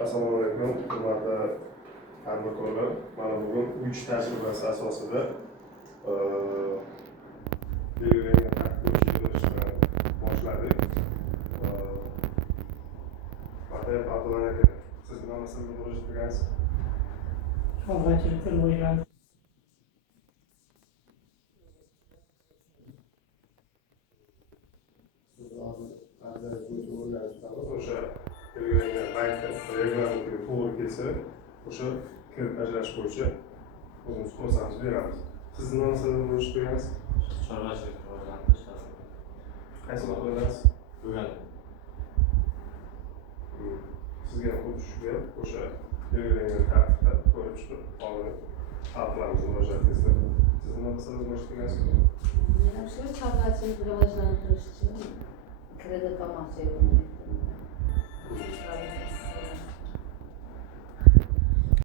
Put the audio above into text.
Assalomu alaykum, hurmatli tadbirkorlar. Mana bugun 3 tajribasi asosida belgilangan tartib bo'yicha yig'ilishni boshladik. Matayeb Abdulla aka, siz nima masalada murojaat qilgansiz? Chorvachilikda rivojlanish O'sha belgilangan bankda reglamentga to'g'ri kelsa, o'sha kirib ajratish bo'yicha o'zimiz ko'rsatma beramiz. Siz nima masalada murojaat qilgansiz? Chorvachilik rivojlantirish tarafida. Qaysi mahalladangiz? Bugun Sizga xuddi shunga o'sha belgilangan tartibda ko'rib chiqib hozir hal qilamiz murojaatingizda. Siz nima masalada murojaat qilgansiz? Shu chorvachilik rivojlantirish uchun kredit olmoqchi edim.